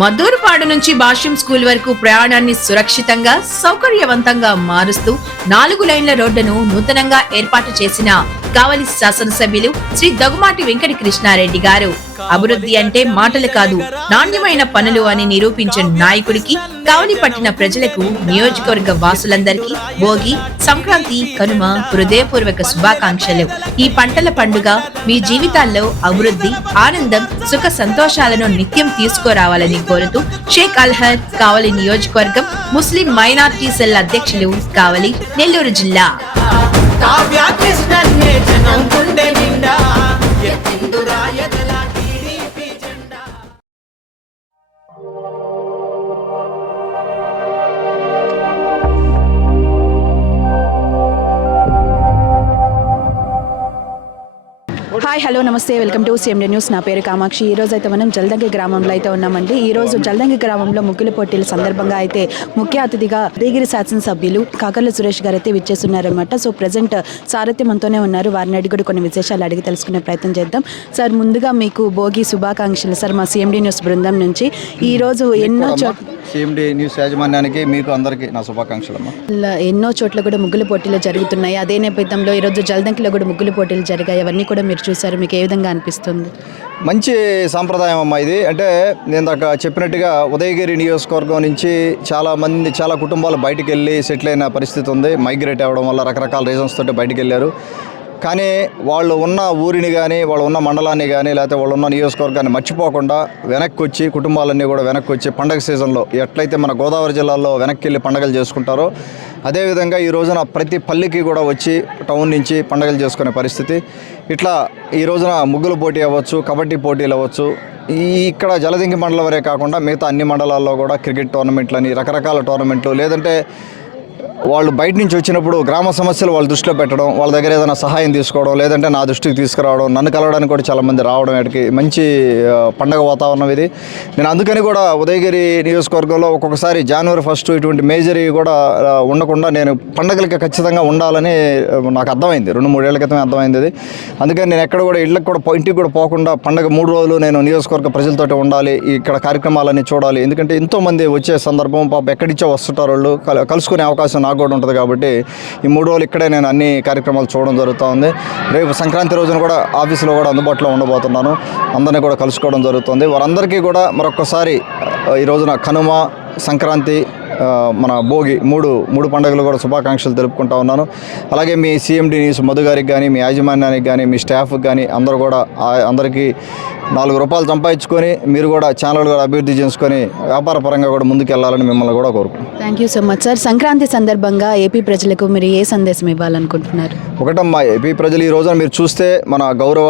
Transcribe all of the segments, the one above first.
మద్దూరుపాడు నుంచి భాష్యం స్కూల్ వరకు ప్రయాణాన్ని సురక్షితంగా సౌకర్యవంతంగా మారుస్తూ నాలుగు లైన్ల రోడ్డును నూతనంగా ఏర్పాటు చేసిన కావలి శాసనసభ్యులు శ్రీ దగుమాటి వెంకట కృష్ణారెడ్డి గారు. అభివృద్ధి అంటే మాటలు కాదు నాణ్యమైన పనులు అని నిరూపించిన నాయకుడికి కావలి పట్టిన ప్రజలకు నియోజకవర్గ వాసులందరికీ భోగి సంక్రాంతి కనుమ హృదయపూర్వక శుభాకాంక్షలు. ఈ పంటల పండుగ మీ జీవితాల్లో అభివృద్ధి ఆనందం సుఖ సంతోషాలను నిత్యం తీసుకురావాలని కోరుతూ షేక్ అల్హర్ కావలి నియోజకవర్గం ముస్లిం మైనార్టీ సెల్ అధ్యక్షులు కావలి నెల్లూరు జిల్లా. Kavya కృష్ణన్నే hi hello namaste. Welcome to CMD news. నా పేరు కామాక్షి. ఈ రోజు అయితే మనం జల్దంగి గ్రామంలో అయితే ఉన్నామండి. ఈ రోజు జల్దంగి గ్రామంలో ముగ్గుల పోటీల సందర్భంగా అయితే ముఖ్య అతిథిగా ఉదయగిరి శాసనసభ్యులు కాకర్ల సురేష్ గారు అయితే విచ్చేస్తున్నారనమాట సో ప్రజెంట్ సారథ్య మనతోనే ఉన్నారు. వారిని అడిగి కూడా కొన్ని విశేషాలు అడిగి తెలుసుకునే ప్రయత్నం చేద్దాం. సార్ ముందుగా మీకు భోగి శుభాకాంక్షలు. సార్ మా సిఎండి న్యూస్ బృందం నుంచి ఈ రోజు ఎన్నో చోట్ల సిఎండి న్యూస్ యాజమాన్యానికి మీకు అందరికీ నా శుభాకాంక్షలు అమ్మా ఎన్నో చోట్ల కూడా ముగ్గుల పోటీలు జరుగుతున్నాయి. అదే నేపథ్యంలో ఈరోజు జల్దంకిలో కూడా ముగ్గుల పోటీలు జరిగాయి. అవన్నీ కూడా మీరు చూసారు మీకు ఏ విధంగా అనిపిస్తుంది? మంచి సాంప్రదాయం అమ్మా ఇది. అంటే నేను దాకా చెప్పినట్టుగా ఉదయగిరి నియోజకవర్గం నుంచి చాలా మంది చాలా కుటుంబాలు బయటికి వెళ్ళి సెటిల్ అయిన పరిస్థితి ఉంది. మైగ్రేట్ అవ్వడం వల్ల రకరకాల రీజన్స్ తోటి బయటికి వెళ్ళారు కానీ వాళ్ళు ఉన్న ఊరిని కానీ వాళ్ళు ఉన్న మండలాన్ని కానీ లేకపోతే వాళ్ళు ఉన్న నియోజకవర్గాన్ని మర్చిపోకుండా వెనక్కి వచ్చి కుటుంబాలన్నీ కూడా వెనక్కి వచ్చి పండగ సీజన్లో ఎట్లయితే మన గోదావరి జిల్లాలో వెనక్కి వెళ్ళి పండగలు చేసుకుంటారో అదేవిధంగా ఈ రోజున ప్రతి పల్లికి కూడా వచ్చి టౌన్ నుంచి పండగలు చేసుకునే పరిస్థితి. ఇట్లా ఈ రోజున ముగ్గులు పోటీ అవ్వచ్చు కబడ్డీ పోటీలు అవ్వచ్చు ఈ ఇక్కడ జలదింగి మండలం వరే కాకుండా మిగతా అన్ని మండలాల్లో కూడా క్రికెట్ టోర్నమెంట్లని రకరకాల టోర్నమెంట్లు లేదంటే వాళ్ళు బయట నుంచి వచ్చినప్పుడు గ్రామ సమస్యలు వాళ్ళ దృష్టిలో పెట్టడం వాళ్ళ దగ్గర ఏదైనా సహాయం తీసుకోవడం లేదంటే నా దృష్టికి తీసుకురావడం నన్ను కలవడానికి కూడా చాలామంది రావడం వాటికి మంచి పండగ వాతావరణం ఇది. నేను అందుకని కూడా ఉదయగిరి నియోజకవర్గంలో ఒక్కొక్కసారి జనవరి ఫస్ట్ ఇటువంటి మేజర్ కూడా ఉండకుండా నేను పండగలకి ఖచ్చితంగా ఉండాలని నాకు అర్థమైంది. రెండు మూడేళ్ళ క్రితమే అర్థమైంది అది. అందుకని నేను ఎక్కడ కూడా ఇళ్ళకి కూడా ఇంటికి కూడా పోకుండా పండగ మూడు రోజులు నేను నియోజకవర్గ ప్రజలతోటి ఉండాలి ఇక్కడ కార్యక్రమాలన్నీ చూడాలి. ఎందుకంటే ఎంతోమంది వచ్చే సందర్భం పాప ఎక్కడిచ్చో వస్తుంటారు వాళ్ళు కలుసుకునే అవకాశం నాకు కూడా ఉంటుంది కాబట్టి ఈ మూడు రోజులు ఇక్కడే నేను అన్ని కార్యక్రమాలు చూడడం జరుగుతూ ఉంది. రేపు సంక్రాంతి రోజున కూడా ఆఫీసులో కూడా అందుబాటులో ఉండబోతున్నాను. అందరినీ కూడా కలుసుకోవడం జరుగుతుంది. వారందరికీ కూడా మరొకసారి ఈ రోజున కనుమ సంక్రాంతి మన భోగి మూడు మూడు పండుగలు కూడా శుభాకాంక్షలు తెలుపుకుంటా ఉన్నాను. అలాగే మీ సిఎండి న్యూస్ మధు గారికి కానీ మీ యాజమాన్యానికి కానీ మీ స్టాఫ్కి కానీ అందరూ కూడా అందరికీ నాలుగు రూపాయలు సంపాదించుకొని మీరు కూడా ఛానల్ కూడా అభివృద్ధి చేసుకొని వ్యాపార పరంగా కూడా ముందుకెళ్ళాలని మిమ్మల్ని కూడా కోరుకుంటున్నాను thank you so much sir Sankranti సందర్భంగా ఏపీ ప్రజలకు మీరు ఏ సందేశం ఇవ్వాలనుకుంటున్నారు? ఒకటమ్మా ఏపీ ప్రజలు ఈ రోజున మీరు చూస్తే మన గౌరవ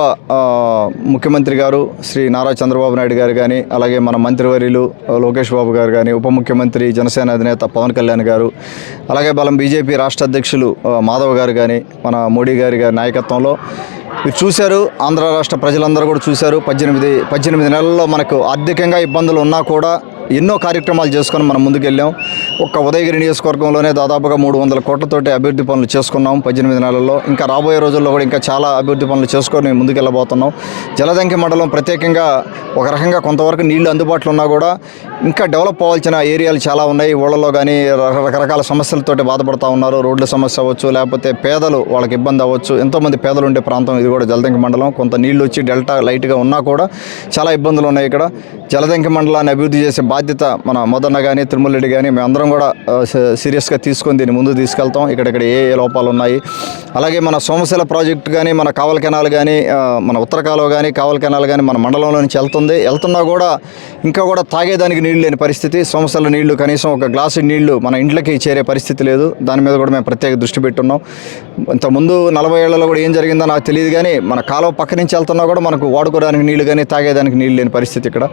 ముఖ్యమంత్రి గారు శ్రీ నారా చంద్రబాబు నాయుడు గారు కానీ అలాగే మన మంత్రివర్యులు లోకేష్ బాబు గారు కానీ ఉప ముఖ్యమంత్రి జనసేన అధినేత పవన్ కళ్యాణ్ గారు అలాగే బలం బీజేపీ రాష్ట్ర అధ్యక్షులు మాధవ్ గారు కానీ మన మోడీ గారి గారి నాయకత్వంలో మీరు చూశారు ఆంధ్ర రాష్ట్ర ప్రజలందరూ కూడా చూశారు. పద్దెనిమిది పద్దెనిమిది నెలల్లో మనకు ఆర్థికంగా ఇబ్బందులు ఉన్నా కూడా ఎన్నో కార్యక్రమాలు చేసుకొని మనం ముందుకెళ్ళాం. ఒక్క ఉదయగిరి నియోజకవర్గంలోనే దాదాపుగా మూడు వందల కోట్లతోటి అభివృద్ధి పనులు చేసుకున్నాం పద్దెనిమిది నెలల్లో. ఇంకా రాబోయే రోజుల్లో కూడా ఇంకా చాలా అభివృద్ధి పనులు చేసుకొని ముందుకెళ్ళబోతున్నాం. జలదంకి మండలం ప్రత్యేకంగా ఒక రకంగా కొంతవరకు నీళ్ళు అందుబాటులో ఉన్నా కూడా ఇంకా డెవలప్ అవ్వాల్సిన ఏరియాలు చాలా ఉన్నాయి. ఊళ్ళలో కానీ రక- రకరకాల సమస్యలతోటి బాధపడుతూ ఉన్నారు. రోడ్ల సమస్య అవ్వచ్చు లేకపోతే పేదలు వాళ్ళకి ఇబ్బంది అవ్వచ్చు. ఎంతోమంది పేదలు ఉండే ప్రాంతం ఇది కూడా జలదంకి మండలం. కొంత నీళ్ళు వచ్చి డెల్టా లైట్గా ఉన్నా కూడా చాలా ఇబ్బందులు ఉన్నాయి ఇక్కడ. జలదంకి మండలాన్ని అభివృద్ధి చేసే బాధ్యత మన మొదన్న కానీ తిరుమలరెడ్డి కానీ మేమందరం కూడా సీరియస్గా తీసుకొని దీన్ని ముందు తీసుకెళ్తాం. ఇక్కడ ఏ ఏ లోపాలు ఉన్నాయి. అలాగే మన సోమశిల ప్రాజెక్టు కానీ మన కావల కెనాల్ కానీ మన ఉత్తర కాలువ కానీ కావల కెనాల్ కానీ మన మండలంలో నుంచి వెళ్తుంది. వెళ్తున్నా కూడా ఇంకా కూడా తాగేదానికి నీళ్ళు లేని పరిస్థితి. సోమశిల నీళ్ళు కనీసం ఒక గ్లాసు నీళ్ళు మన ఇంట్లోకి చేరే పరిస్థితి లేదు. దాని మీద కూడా మేము ప్రత్యేక దృష్టి పెట్టున్నాం. ఇంతకుముందు నలభై ఏళ్ళలో కూడా ఏం జరిగిందో నాకు తెలియదు కానీ మన కాలువ పక్క నుంచి వెళ్తున్నా కూడా మనకు వాడుకోవడానికి నీళ్ళు కానీ తాగేదానికి నీళ్ళు లేని పరిస్థితి ఇక్కడ.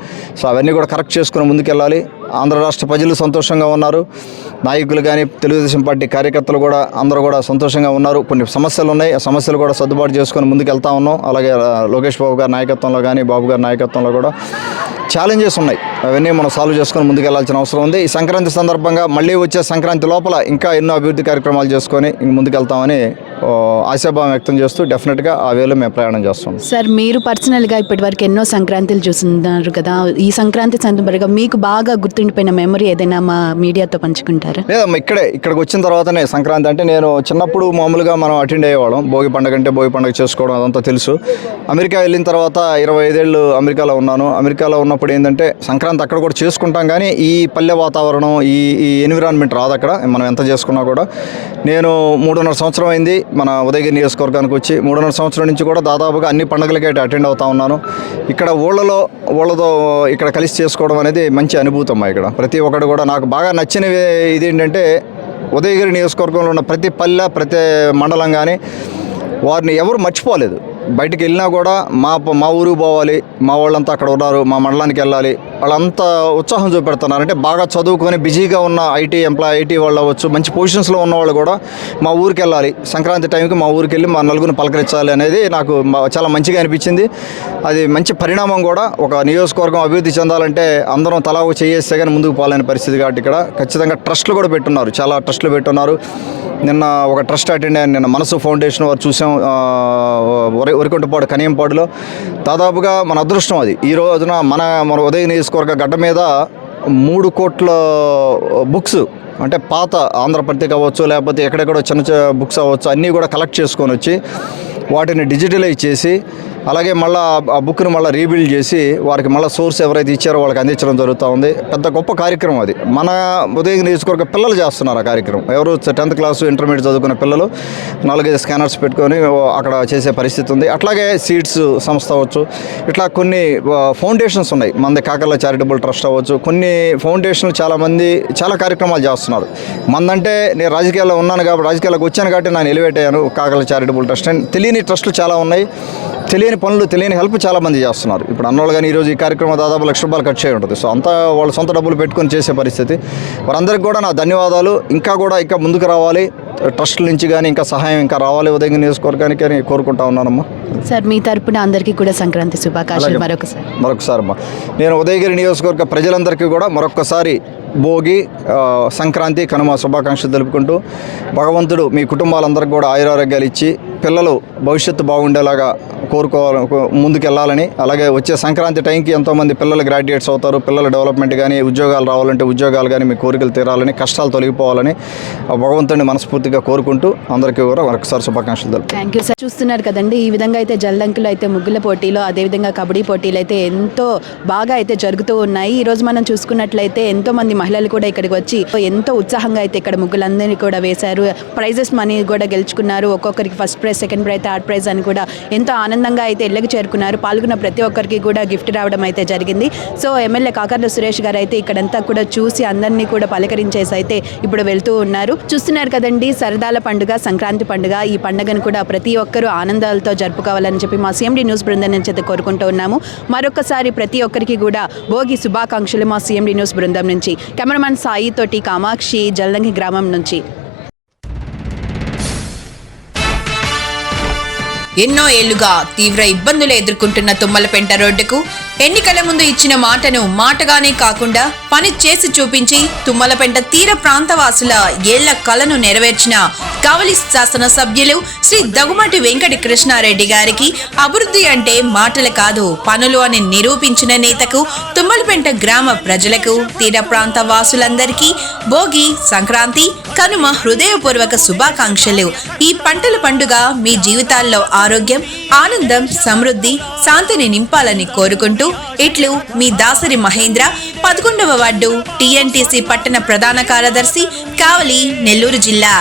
సో అవన్నీ కూడా కరెక్ట్ చేసుకుని ముందుకెళ్ళాలి ఆంధ్ర రాష్ట్ర ప్రజలు సంతోషంగా ఉన్నారు. నాయకులు కానీ తెలుగుదేశం పార్టీ కార్యకర్తలు కూడా అందరూ కూడా సంతోషంగా ఉన్నారు. కొన్ని సమస్యలు ఉన్నాయి. ఆ సమస్యలు కూడా సర్దుబాటు చేసుకొని ముందుకు వెళ్తా ఉన్నాం. అలాగే లోకేష్ బాబు గారి నాయకత్వంలో కానీ బాబు గారి నాయకత్వంలో కూడా ఛాలెంజెస్ ఉన్నాయి. అవన్నీ మనం సాల్వ్ చేసుకొని ముందుకు వెళ్ళాల్సిన అవసరం ఉంది. ఈ సంక్రాంతి సందర్భంగా మళ్ళీ వచ్చే సంక్రాంతి లోపల ఇంకా ఎన్నో అభివృద్ధి కార్యక్రమాలు చేసుకొని ఇంక ముందుకు వెళ్తామని ఆశాభావం వ్యక్తం చేస్తూ డెఫినెట్గా ఆ వేలో మేము ప్రయాణం చేస్తాం. సార్ మీరు పర్సనల్గా ఇప్పటివరకు ఎన్నో సంక్రాంతులు చూస్తున్నారు కదా. ఈ సంక్రాంతి సందర్భంగా మీకు బాగా గుర్తుండిపోయిన మెమరీ ఏదైనా మా మీడియాతో పంచుకుంటారా? లేదమ్మా ఇక్కడే ఇక్కడికి వచ్చిన తర్వాతనే సంక్రాంతి అంటే నేను చిన్నప్పుడు మామూలుగా మనం అటెండ్ అయ్యేవాళ్ళం. భోగి పండుగ అంటే భోగి పండుగ చేసుకోవడం అదంతా తెలుసు. అమెరికా వెళ్ళిన తర్వాత ఇరవై ఐదేళ్ళు అమెరికాలో ఉన్నాను. అమెరికాలో ఉన్నప్పుడు ఏంటంటే సంక్రాంతి అక్కడ కూడా చేసుకుంటాం కానీ ఈ పల్లె వాతావరణం ఈ ఈ ఎన్విరాన్మెంట్ రాదు అక్కడ. మనం ఎంత చేసుకున్నా కూడా. నేను మూడున్నర సంవత్సరం అయింది. మన ఉదయగిరి నియోజకవర్గానికి వచ్చి మూడున్నర సంవత్సరం నుంచి కూడా దాదాపుగా అన్ని పండుగలకి అటెండ్ అవుతా ఉన్నాను. ఇక్కడ ఊళ్ళలో ఊళ్ళతో ఇక్కడ కలిసి చేసుకోవడం అనేది మంచి అనుభూతి అమ్మా ఇక్కడ. ప్రతి ఒక్కడు కూడా నాకు బాగా నచ్చినవి ఇదేంటంటే ఉదయగిరి నియోజకవర్గంలో ఉన్న ప్రతి పల్లె ప్రతి మండలం కానీ వారిని ఎవరు మర్చిపోలేదు. బయటికి వెళ్ళినా కూడా మా మా ఊరు పోవాలి మా వాళ్ళంతా అక్కడ ఉన్నారు మా మండలానికి వెళ్ళాలి వాళ్ళంతా ఉత్సాహం చూపెడుతున్నారు. అంటే బాగా చదువుకొని బిజీగా ఉన్న ఐటీ ఎంప్లాయ్ ఐటీ వాళ్ళు అవ్వచ్చు మంచి పొజిషన్స్లో ఉన్న వాళ్ళు కూడా మా ఊరికి వెళ్ళాలి సంక్రాంతి టైంకి మా ఊరికి వెళ్ళి మా నలుగురిని పలకరించాలి అనేది నాకు చాలా మంచిగా అనిపించింది. అది మంచి పరిణామం కూడా ఒక నియోజకవర్గం అభివృద్ధి చెందాలంటే అందరం తలా చేయేస్తే కానీ ముందుకు పోలేని పరిస్థితి కాబట్టి ఇక్కడ ఖచ్చితంగా ట్రస్ట్లు కూడా పెట్టున్నారు. చాలా ట్రస్ట్లు పెట్టున్నారు. నిన్న ఒక ట్రస్ట్ అటెండ్ అయ్యాను. నిన్న మనసు ఫౌండేషన్ వారు చూసాం. వరి వరికుంటపాడు కనియంపాడులో. దాదాపుగా మన అదృష్టం అది. ఈ రోజున మన మన ఉదయ నియోజకవర్గ గడ్డ మీద మూడు కోట్ల బుక్స్ అంటే పాత ఆంధ్రపత్రిక అవ్వచ్చు లేకపోతే ఎక్కడెక్కడో చిన్న చిన్న బుక్స్ అవ్వచ్చు అన్నీ కూడా కలెక్ట్ చేసుకొని వచ్చి వాటిని డిజిటలైజ్ చేసి అలాగే మళ్ళీ ఆ బుక్ను మళ్ళీ రీబిల్డ్ చేసి వారికి మళ్ళీ సోర్స్ ఎవరైతే ఇచ్చారో వాళ్ళకి అందించడం జరుగుతూ ఉంది. పెద్ద గొప్ప కార్యక్రమం అది. మన ఉదయం నియోజకవర్గ పిల్లలు చేస్తున్నారు ఆ కార్యక్రమం. ఎవరు టెన్త్ క్లాస్ ఇంటర్మీడియట్ చదువుకున్న పిల్లలు నాలుగైదు స్కానర్స్ పెట్టుకొని అక్కడ చేసే పరిస్థితి ఉంది. అట్లాగే సీడ్స్ సంస్థ అవ్వచ్చు. ఇట్లా కొన్ని ఫౌండేషన్స్ ఉన్నాయి. మనది కాకర్ల చారిటబుల్ ట్రస్ట్ అవ్వచ్చు. కొన్ని ఫౌండేషన్లు చాలామంది చాలా కార్యక్రమాలు చేస్తున్నారు. మందంటే నేను రాజకీయాల్లో ఉన్నాను కాబట్టి రాజకీయాలకు వచ్చాను కాబట్టి నేను ఎలివేట్ అయ్యాను కాకర్ల చారిటబుల్ ట్రస్ట్ అని. తెలియని ట్రస్టులు చాలా ఉన్నాయి. తెలియని పనులు తెలియని హెల్ప్ చాలా మంది చేస్తున్నారు. ఇప్పుడు అన్నోళ్ళు కానీ ఈరోజు ఈ కార్యక్రమం దాదాపు లక్ష రూపాయలు ఖర్చు అయి ఉంటుంది. సో అంతా వాళ్ళ సొంత డబ్బులు పెట్టుకొని చేసే పరిస్థితి. వారందరికీ కూడా నా ధన్యవాదాలు. ఇంకా కూడా ఇంకా ముందుకు రావాలి. ట్రస్టుల నుంచి కానీ ఇంకా సహాయం ఇంకా రావాలి ఉదయం నియోజకవర్గానికి అని కోరుకుంటా ఉన్నానమ్మా. సార్ మీ తరపున అందరికీ కూడా సంక్రాంతి శుభాకాంక్షలు. మరొకసారి మరొకసారి. అమ్మా నేను ఉదయగిరి నియోజకవర్గ ప్రజలందరికీ కూడా మరొకసారి భోగి సంక్రాంతి కనుమ శుభాకాంక్షలు తెలుపుకుంటూ భగవంతుడు మీ కుటుంబాలందరికీ కూడా ఆయురారోగ్యాలు ఇచ్చి పిల్లలు భవిష్యత్తు బాగుండేలాగా కోరుకోవాలి ముందుకెళ్ళాలని. అలాగే వచ్చే సంక్రాంతి టైంకి ఎంతోమంది పిల్లలు గ్రాడ్యుయేట్స్ అవుతారు. పిల్లల డెవలప్మెంట్ కానీ ఉద్యోగాలు రావాలంటే ఉద్యోగాలు కానీ మీ కోరికలు తీరాలని కష్టాలు తొలగిపోవాలని భగవంతుడిని మనస్ఫూర్తిగా కోరుకుంటూ అందరికీ కూడా మరొకసారి శుభాకాంక్షలు తెలుపు థ్యాంక్ యూ సార్ చూస్తున్నారు కదండి ఈ విధంగా అయితే జల్లంకులు అయితే ముగ్గుల పోటీలు అదేవిధంగా కబడ్డీ పోటీలు అయితే ఎంతో బాగా అయితే జరుగుతూ ఉన్నాయి. ఈ రోజు మనం చూసుకున్నట్లయితే ఎంతో మంది మహిళలు కూడా ఇక్కడికి వచ్చి ఎంతో ఉత్సాహంగా అయితే ఇక్కడ ముగ్గులందరినీ కూడా వేశారు. ప్రైజెస్ మనీ కూడా గెలుచుకున్నారు. ఒక్కొక్కరికి first prize second prize third prize అని కూడా ఎంతో ఆనందంగా అయితే ఇళ్ళకి చేరుకున్నారు. పాల్గొన్న ప్రతి ఒక్కరికి కూడా గిఫ్ట్ రావడం అయితే జరిగింది. సో ఎమ్మెల్యే కాకర్ల సురేష్ గారు అయితే ఇక్కడంతా కూడా చూసి అందరినీ కూడా పలకరించేసి అయితే ఇప్పుడు వెళ్తూ ఉన్నారు. చూస్తున్నారు కదండి సరదాల పండుగ సంక్రాంతి పండుగ. ఈ పండుగను కూడా ప్రతి ఒక్కరూ ఆనందాలతో జరుపుకోవాలని చెప్పి మా సిఎండి న్యూస్ బృందం నుంచి అయితే కోరుకుంటూ ఉన్నాము. మరొకసారి ప్రతి ఒక్కరికి కూడా భోగి శుభాకాంక్షలు మా సిఎండి న్యూస్ బృందం నుంచి. కెమెరామాన్ సాయి తోటి కామాక్షి జలంగి గ్రామం నుంచి. ఎన్నో ఏళ్ళుగా తీవ్ర ఇబ్బందులు ఎదుర్కొంటున్న తుమ్మలపెంట రోడ్డుకు ఎన్నికల ముందు ఇచ్చిన మాటను మాటగానే కాకుండా పని చేసి చూపించి తుమ్మలపెంట తీర ప్రాంతవాసుల ఏళ్ళ కలను నెరవేర్చిన కావలి శాసనసభ్యులు శ్రీ దగుమటి వెంకట కృష్ణారెడ్డి గారికి అభివృద్ధి అంటే మాటలు కాదు పనులు అని నిరూపించిన నేతకు తుమ్మలపెంట గ్రామ ప్రజలకు తీర ప్రాంత వాసులందరికీ భోగి సంక్రాంతి కనుమ హృదయపూర్వక శుభాకాంక్షలు. ఈ పంటల పండుగ మీ జీవితాల్లో ఆరోగ్యం ఆనందం సమృద్ధి శాంతిని నింపాలని కోరుకుంటూ ఇట్లు మీ దాసరి మహేంద్ర పదకొండవ వార్డు టీఎన్టీసీ పట్టణ ప్రధాన కార్యదర్శి కావలి నెల్లూరు జిల్లా.